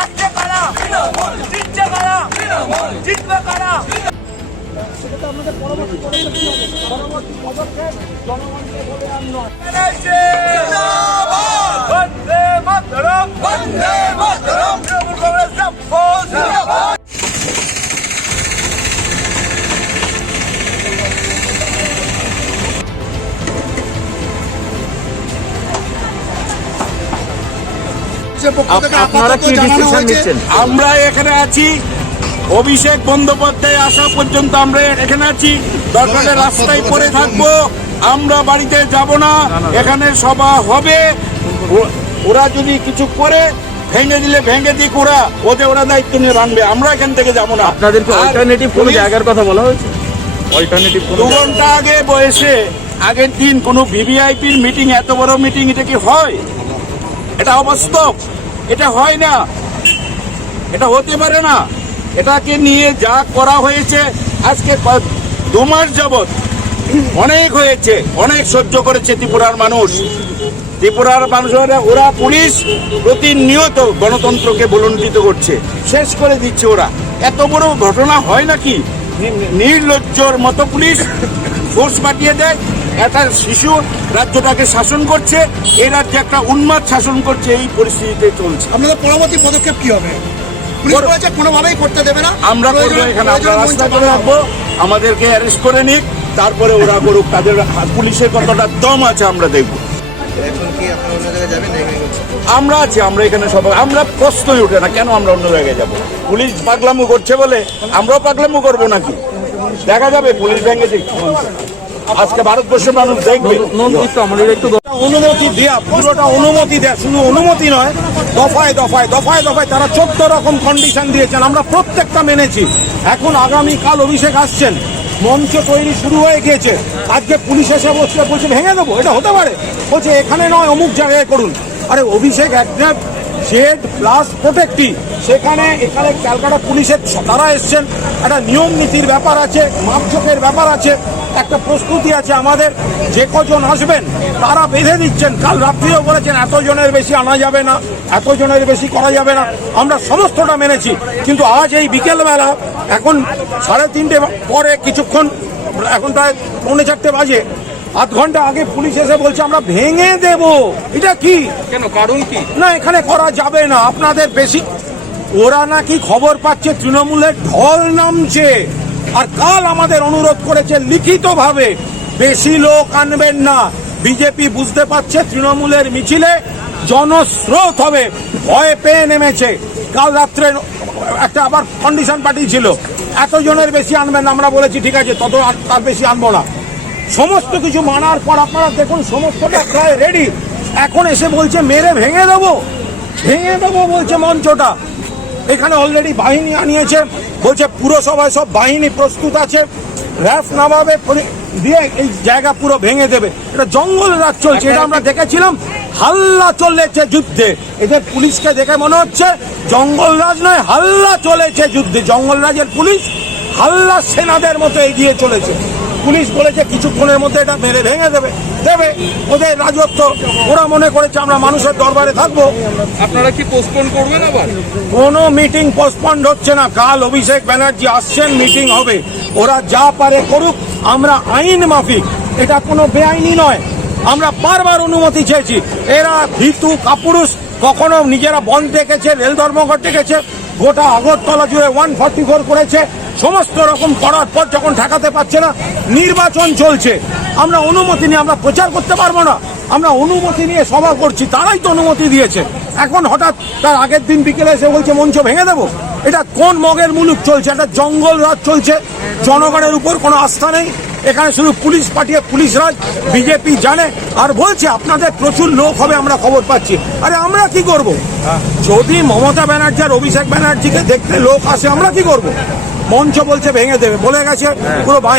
আসছে কারা, জিতছে কারা, জিতবে কারা। সেটা আমাদের পরবর্তী পদক্ষেপ জনগণকে বলে আর নয়। বন্দে মাতরম, বন্দে মাতরম, তৃণমূল কংগ্রেস জিন্দাবাদ। আপনারা কি ডিসিশন নিচ্ছেন? আমরা এখানে আছি, অভিষেক বন্দ্যোপাধ্যায় আসা পর্যন্ত আমরা এখানে আছি। দরকারে রাস্তায় পড়ে থাকবো, আমরা বাড়িতে যাব না। এখানে সভা হবে, ওরা যদি কিছু করে ভেঙে দিলে ভেঙে দিক, ওরা দায়িত্ব নিয়ে ভাঙবে, আমরা এখান থেকে যাব না। আপনাদেরকে অল্টারনেটিভ কোনো জায়গার কথা বলা হয়েছে? অল্টারনেটিভ 2 ঘন্টা আগে বসে আগের দিন কোনো ভিভিআইপির মিটিং, এত বড় মিটিং, এটা কি হয়? এটা অবাস্তব, এটা হয় না, এটা হতে পারে না। এটাকে নিয়ে যা করা হয়েছে আজকে 2 মাস যাবৎ অনেক হয়েছে, অনেক সহ্য করেছে ত্রিপুরার মানুষ। ওরা পুলিশ প্রতিনিয়ত গণতন্ত্রকে বলুণ্ঠিত করছে, শেষ করে দিচ্ছে। ওরা এত বড় ঘটনা হয় নাকি? নির্লজ্জর মতো পুলিশ ফোর্স পাঠিয়ে দেয়। একটা শিশু রাজ্যটাকে শাসন করছে, এই রাজ্যে একটা উন্মাদ শাসন করছে, এই পরিস্থিতিতে চলছে। আপনাদের পরবর্তী পদক্ষেপ কি হবে? পুলিশ বলেছে কোনোভাবেই করতে দেবে না। আমরা করবো, এখানে আমরা রাস্তা করে রাখবো, আমাদেরকে অ্যারেস্ট করে নিক, তারপরে ওরা করুক। তাদের পুলিশের কতটা দম আছে আমরা দেখবো। আমরা আছি, আমরা এখানে সবাই, আমরা প্রশ্নই ওঠে না কেন আমরা অন্য জায়গায় যাবো। পুলিশ পাগলামো করছে বলে আমরাও পাগলামো করবো নাকি? দেখা যাবে পুলিশ ভেঙে দিক। আজকে ভারতবর্ষের মানুষ দেখবে। অনুমতি দেয়া, পুরোটা অনুমতি দেয়া, শুধু অনুমতি নয়, দফায় দফায় দফায় দফায় তারা 14 রকম কন্ডিশন দিয়েছেন, আমরা প্রত্যেকটা মেনেছি। এখন আগামীকাল অভিষেক আসছেন, মঞ্চ তৈরি শুরু হয়ে গিয়েছে। আজকে পুলিশ এসে বলছে ভেঙে দেবো, এটা হতে পারে? বলছে এখানে নয়, অমুক জায়গায় করুন। আরে অভিষেক একটা জেড প্লাস প্রোটেক্টিভ, এখানে ক্যালকাটা পুলিশের তারা এসছেন, একটা নিয়ম নীতির ব্যাপার আছে, মাপঝোঁকের ব্যাপার আছে, একটা প্রস্তুতি আছে আমাদের। যে কজন আসবেন তারা বেঁধে দিচ্ছেন। কাল রাত্রিও বলেছেন এতজনের বেশি আনা যাবে না, এতজনের বেশি করা যাবে না, আমরা সমস্তটা মেনেছি। কিন্তু আজ এই বিকেলবেলা এখন 3:30 পরে কিছুক্ষণ, এখন প্রায় 3:45 বাজে, আধ ঘন্টা আগে পুলিশ এসে বলছে আমরা ভেঙে দেব। এটা কি? কেন, কারণ কি? না, এখানে করা যাবে না, আপনাদের বেশি। ওরা নাকি খবর পাচ্ছে তৃণমূলের ঢল নামছে, আর কাল আমাদের অনুরোধ করেছে লিখিতভাবে বেশি লোক আনবেন না। বিজেপি বুঝতে পারছে তৃণমূলের মিছিলে জনস্রোত হবে, ভয় পেয়ে নেমেছে। কাল রাত্রে একটা আবার কন্ডিশন পাঠিয়েছিল, এতজনের বেশি আনবেন না। আমরা বলেছি ঠিক আছে, তার বেশি আনবো না। সমস্ত কিছু মানার পর আপনারা দেখুন সমস্তটা প্রায় রেডি। এখন এসে বলছে মেরে ভেঙে দেবো, ভেঙে দেবো বলছে মঞ্চটা। এখানে অলরেডি বাহিনী আনিয়েছে, বলছে পুরসভায় সব বাহিনী প্রস্তুত আছে, র্যাফ নামাবে, দিয়ে এই জায়গা পুরো ভেঙে দেবে। এটা জঙ্গল রাজ চলছে, এটা আমরা দেখেছিলাম। হাল্লা চলেছে যুদ্ধে, এদের পুলিশকে দেখে মনে হচ্ছে জঙ্গল রাজ নয়, হাল্লা চলেছে যুদ্ধে। জঙ্গল রাজের পুলিশ হাল্লা সেনাদের মতো এগিয়ে চলেছে। পুলিশ বলেছে কিছুক্ষণের মধ্যে এটা মেরে ভেঙে দেবে। ওদের রাজত্ব, ওরা মনে করেছে আমরা মানুষের দরবারে থাকবো। আপনারা কি পোস্টপোন করবেন আবার? কোনো মিটিং পোস্টপন্ড হচ্ছে না। কাল অভিষেক ব্যানার্জি আসছেন, মিটিং হবে। ওরা যা পারে করুক, আমরা আইন মাফিক, এটা কোনো বেআইনি নয়। আমরা বারবার অনুমতি চেয়েছি। এরা ভীতু কাপুরুষ, কখনো নিজেরা বন্ধ ডেকেছে, রেল ধর্মঘট ডেকেছে, গোটা আগরতলা জুড়ে 144 করেছে। সমস্ত রকম করার পর যখন ঠেকাতে পারছে না, নির্বাচন চলছে, আমরা অনুমতি নিয়ে আমরা প্রচার করতে পারবো না। আমরা অনুমতি নিয়ে সভা করছি, তারাই তো অনুমতি দিয়েছে। এখন হঠাৎ তার আগের দিন বিকেলে এসে বলছে মঞ্চ ভেঙে দেবো। এটা কোন মগের মুলুক চলছে? একটা জঙ্গল রাজ চলছে, জনগণের উপর কোনো আস্থা নেই। এখানে শুধু পুলিশ পাঠিয়ে পুলিশ রাজ। বিজেপি জানে আর বলছে আপনাদের প্রচুর লোক হবে, আমরা খবর পাচ্ছি। আরে আমরা কি করব? যদি মমতা ব্যানার্জি আর অভিষেক ব্যানার্জিকে দেখতে লোক আসে, আমরা কি করব? মঞ্চ বলছে ভেঙে দেবে, বলে গেছে পুরো